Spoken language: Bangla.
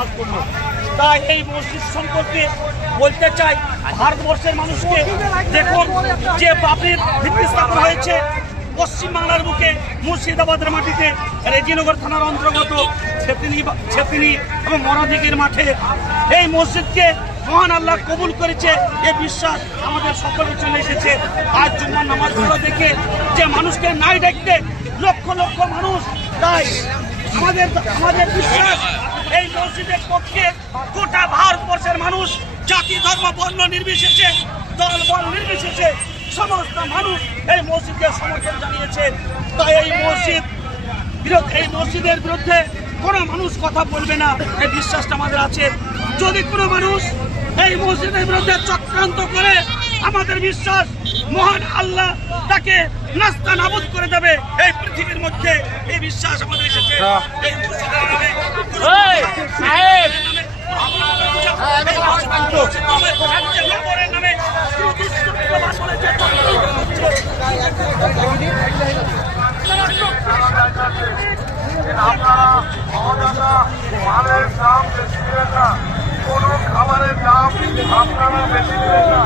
নামাজ পড়লো। তাই এই মসজিদ সম্পর্কে বলতে চাই, ভারতবর্ষের মানুষকে দেখুন যে বাবরির ভিত্তি স্থাপন হয়েছে পশ্চিমবাংলার বুকে মুর্শিদাবাদের মাটিতে রেজিনগর থানার অন্তর্গত ছেতিনি এবং মরাদিগির মাঠে। এই মসজিদকে মহান আল্লাহ কবুল করেছে, এ বিশ্বাস আমাদের সকলের চলে এসেছে। আজ জুম্মার নামাজগুলো দেখে যে মানুষকে নাই দেখতে লক্ষ লক্ষ মানুষ, তাই আমাদের বিশ্বাস এই মসজিদের পক্ষে গোটা ভারতবর্ষের মানুষ জাতি ধর্ম বর্ণ নির্বিশেষে দল বল নির্বিশেষে সমস্ত মানুষ এই মসজিদকে সমর্থন জানিয়েছে। তাই এই মসজিদের বিরুদ্ধে কোনো মানুষ কথা বলবে না, এই বিশ্বাসটা আমাদের আছে। যদি কোনো মানুষ এই মসজিদের বিরুদ্ধে চক্রান্ত করে, আমাদের বিশ্বাস মহান আল্লাহ তাকে নাস্তা নাবুদ করে দেবে এই পৃথিবীর মধ্যে। এই বিশ্বাস আমাদের এসেছে। এই মসজিদের নামে আপনারা মালের দাম বেশি দেবেন না, কোনো খাবারের দাম আপনারা বেশি দেবেন না।